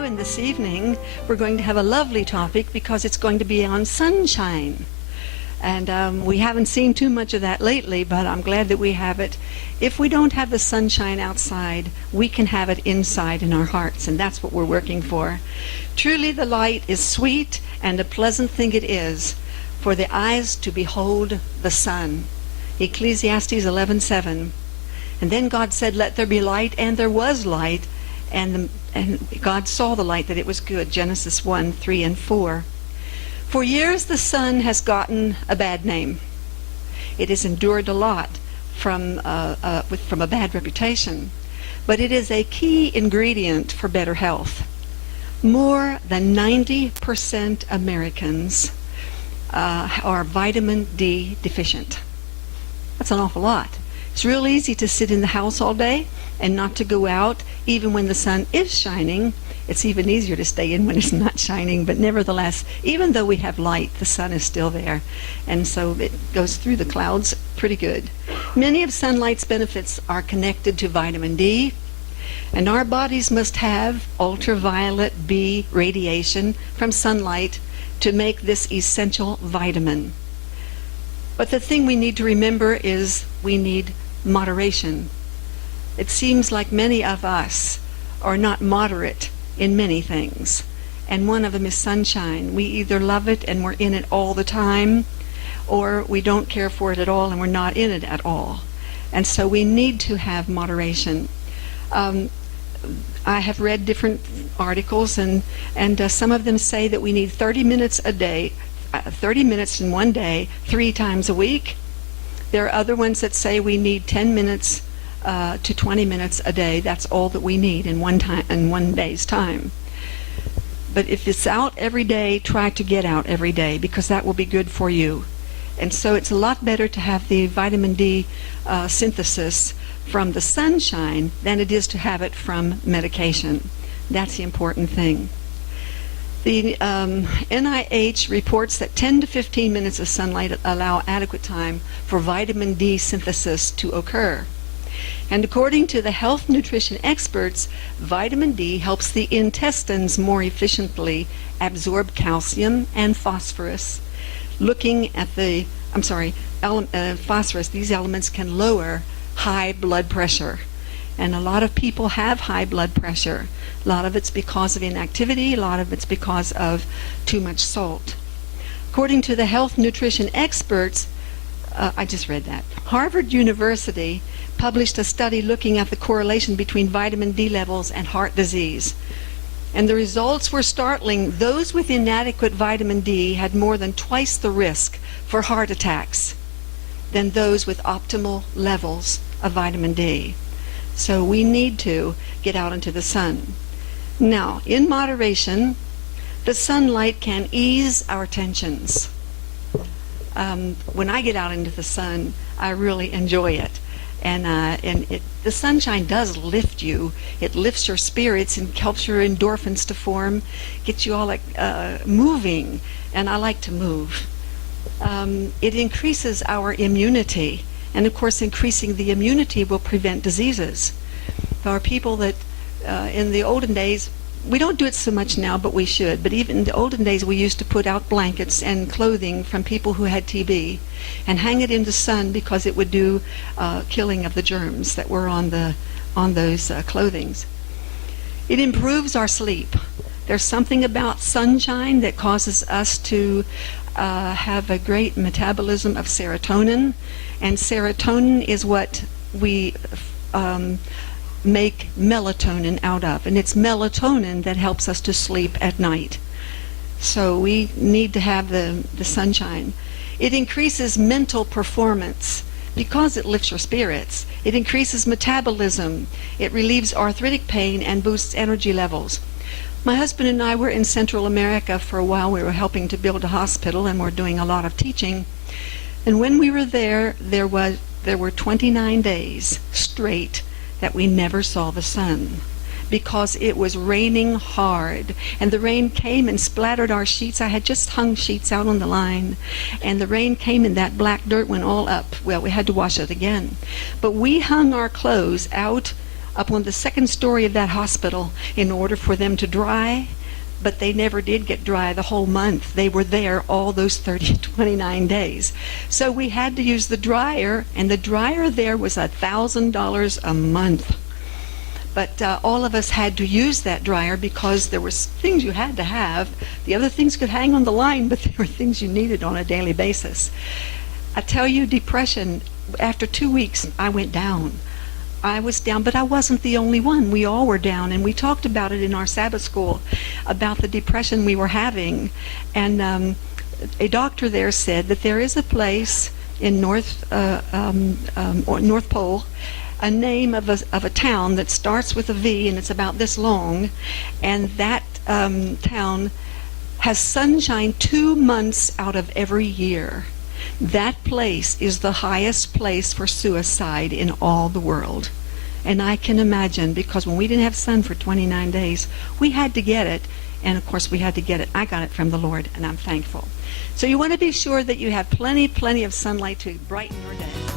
you, and this evening we're going to have a lovely topic because it's going to be on sunshine. And we haven't seen too much of that lately, but I'm glad that we have it. If we don't have the sunshine outside, we can have it inside in our hearts, and that's what we're working for. Truly the light is sweet, and a pleasant thing it is for the eyes to behold the sun. Ecclesiastes 11:7. And then God said, "Let there be light," and there was light, and God saw the light that it was good. Genesis 1:3 and 4. For years the sun has gotten a bad name. It has endured a lot from a bad reputation, but it is a key ingredient for better health. More than 90% Americans are vitamin D deficient. That's an awful lot. It's real easy to sit in the house all day and not to go out, even when the sun is shining. It's even easier to stay in when it's not shining, but nevertheless, even though we have light, the sun is still there, and so it goes through the clouds pretty good. Many of sunlight's benefits are connected to vitamin D, and our bodies must have ultraviolet B radiation from sunlight to make this essential vitamin. But the thing we need to remember is we need moderation. It seems like many of us are not moderate in many things, and one of them is sunshine. We either love it and we're in it all the time, or we don't care for it at all and we're not in it at all. And so we need to have moderation. I have read different articles, and some of them say that we need 30 minutes a day, 30 minutes in one day, 3 times a week. There are other ones that say we need 10 minutes to 20 minutes a day. That's all that we need in one day's time. But if it's out every day, try to get out every day, because that will be good for you. And so it's a lot better to have the vitamin D synthesis from the sunshine than it is to have it from medication. That's the important thing. The NIH reports that 10 to 15 minutes of sunlight allow adequate time for vitamin D synthesis to occur. And according to the health nutrition experts, vitamin D helps the intestines more efficiently absorb calcium and phosphorus. Looking at the, phosphorus, these elements can lower high blood pressure. And a lot of people have high blood pressure. A lot of it's because of inactivity, a lot of it's because of too much salt. According to the health nutrition experts, I just read that, Harvard University published a study looking at the correlation between vitamin D levels and heart disease. And the results were startling. Those with inadequate vitamin D had more than twice the risk for heart attacks than those with optimal levels of vitamin D. So we need to get out into the sun. Now, in moderation, the sunlight can ease our tensions. When I get out into the sun, I really enjoy it. And the sunshine does lift you. It lifts your spirits and helps your endorphins to form, gets you all like moving, and I like to move. It increases our immunity, and of course increasing the immunity will prevent diseases. There are people that in the olden days, we don't do it so much now, but we should, but even in the olden days we used to put out blankets and clothing from people who had TB and hang it in the sun because it would do killing of the germs that were on those clothings. It improves our sleep. There's something about sunshine that causes us to have a great metabolism of serotonin, and serotonin is what we make melatonin out of, and it's melatonin that helps us to sleep at night. So we need to have the sunshine. It increases mental performance because it lifts your spirits. It increases metabolism. It relieves arthritic pain and boosts energy levels. My husband and I were in Central America for a while. We were helping to build a hospital, and we're doing a lot of teaching. And when we were there, there were 29 days straight that we never saw the sun because it was raining hard, and the rain came and splattered our sheets. I had just hung sheets out on the line, and the rain came and that black dirt went all up. Well, we had to wash it again. But we hung our clothes out up on the second story of that hospital in order for them to dry, but they never did get dry the whole month. They were there all those 29 days. So we had to use the dryer, and the dryer there was $1,000 a month. But all of us had to use that dryer because there were things you had to have. The other things could hang on the line, but there were things you needed on a daily basis. I tell you, depression, after 2 weeks, I went down. I was down, but I wasn't the only one. We all were down, and we talked about it in our Sabbath school, about the depression we were having. And a doctor there said that there is a place in North Pole, a name of a town that starts with a V, and it's about this long, and that town has sunshine 2 months out of every year. That place is the highest place for suicide in all the world. And I can imagine, because when we didn't have sun for 29 days, we had to get it. And of course we had to get it. I got it from the Lord, and I'm thankful. So you want to be sure that you have plenty of sunlight to brighten your day.